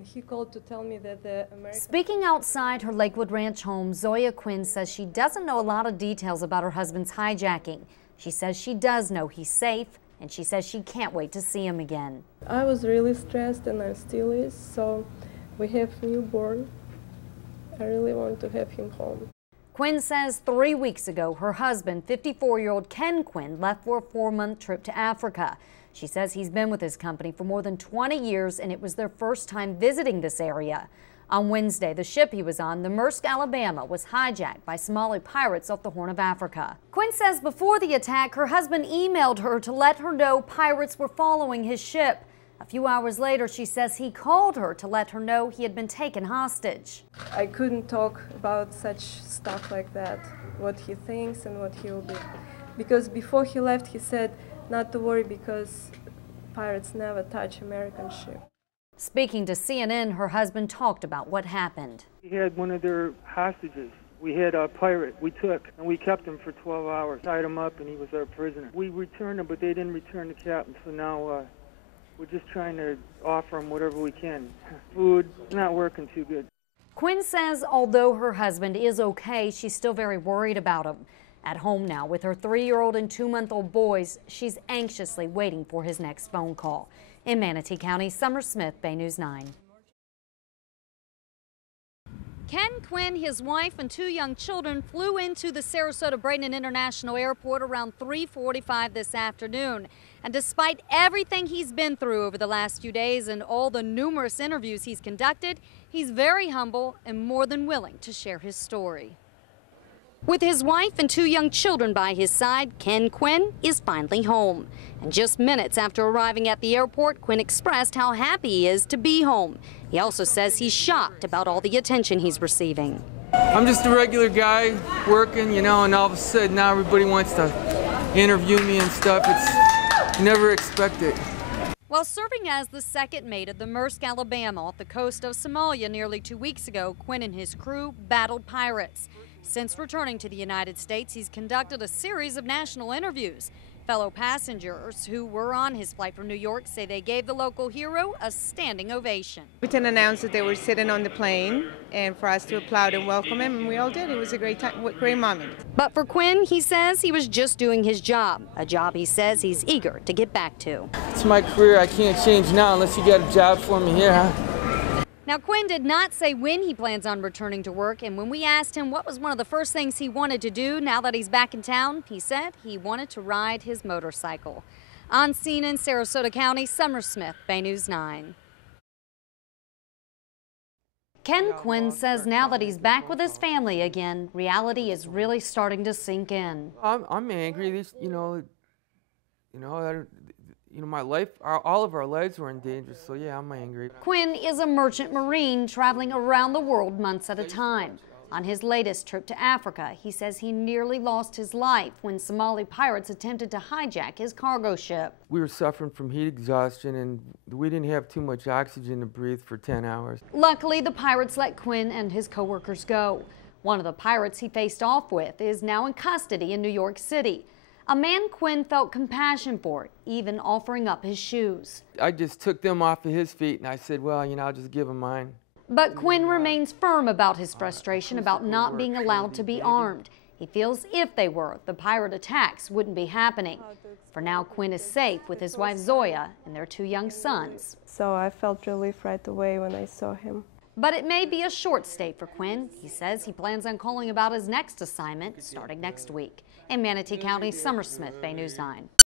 And he called to tell me that the American... Speaking outside her Lakewood Ranch home, Zoya Quinn says she doesn't know a lot of details about her husband's hijacking. She says she does know he's safe, and she says she can't wait to see him again. I was really stressed, and I still is, so we have newborn. I really want to have him home. Quinn says 3 weeks ago, her husband, 54-year-old Ken Quinn, left for a 4-month trip to Africa. She says he's been with his company for more than 20 years, and it was their first time visiting this area. On Wednesday, the ship he was on, the Maersk Alabama, was hijacked by Somali pirates off the Horn of Africa. Quinn says before the attack, her husband emailed her to let her know pirates were following his ship. A few hours later, she says he called her to let her know he had been taken hostage. I couldn't talk about such stuff like that, what he thinks and what he will be. Because before he left, he said not to worry because pirates never touch American ship. Speaking to CNN, her husband talked about what happened. We had one of their hostages. We had a pirate we took, and we kept him for 12 hours. Tied him up, and he was our prisoner. We returned him, but they didn't return the captain, so now we're just trying to offer him whatever we can. Food, not working too good. Quinn says although her husband is okay, she's still very worried about him. At home now with her 3-year-old and 2-month-old boys, she's anxiously waiting for his next phone call. In Manatee County, Summer Smith, Baynews 9. Ken Quinn, his wife, and 2 young children flew into the Sarasota-Bradenton International Airport around 3:45 this afternoon. And despite everything he's been through over the last few days and all the numerous interviews he's conducted, he's very humble and more than willing to share his story. With his wife and 2 young children by his side, Ken Quinn is finally home. And just minutes after arriving at the airport, Quinn expressed how happy he is to be home. He also says he's shocked about all the attention he's receiving. I'm just a regular guy working, you know, and all of a sudden now everybody wants to interview me and stuff. It's never expected. While serving as the second mate of the Maersk Alabama off the coast of Somalia nearly 2 weeks ago, Quinn and his crew battled pirates. Since returning to the United States, he's conducted a series of national interviews. Fellow passengers who were on his flight from New York say they gave the local hero a standing ovation. Lieutenant announced that they were sitting on the plane and for us to applaud and welcome him, and we all did. It was a great time, great moment. But for Quinn, he says he was just doing his job, a job he says he's eager to get back to. It's my career. I can't change now unless you got a job for me here, huh? Now, Quinn did not say when he plans on returning to work, and when we asked him what was one of the first things he wanted to do now that he's back in town, he said he wanted to ride his motorcycle. On scene in Sarasota County, Summer Smith, Baynews 9. Ken Quinn says now that he's back with his family again, reality is really starting to sink in. I'm angry. My life, all of our lives were in danger, so yeah, I'm angry. Quinn is a merchant marine traveling around the world months at a time. On his latest trip to Africa, he says he nearly lost his life when Somali pirates attempted to hijack his cargo ship. We were suffering from heat exhaustion, and we didn't have too much oxygen to breathe for 10 hours. Luckily, the pirates let Quinn and his co-workers go. One of the pirates he faced off with is now in custody in New York City. A man Quinn felt compassion for, even offering up his shoes. I just took them off of his feet, and I said, well, I'll just give him mine. But Quinn remains firm about his frustration about not being allowed to be armed. He feels if they were, the pirate attacks wouldn't be happening. For now, Quinn is safe with his wife Zoya and their 2 young sons. So I felt relief right away when I saw him. But it may be a short stay for Quinn. He says he plans on calling about his next assignment starting next week. In Manatee County, Summer Smith, Baynews 9.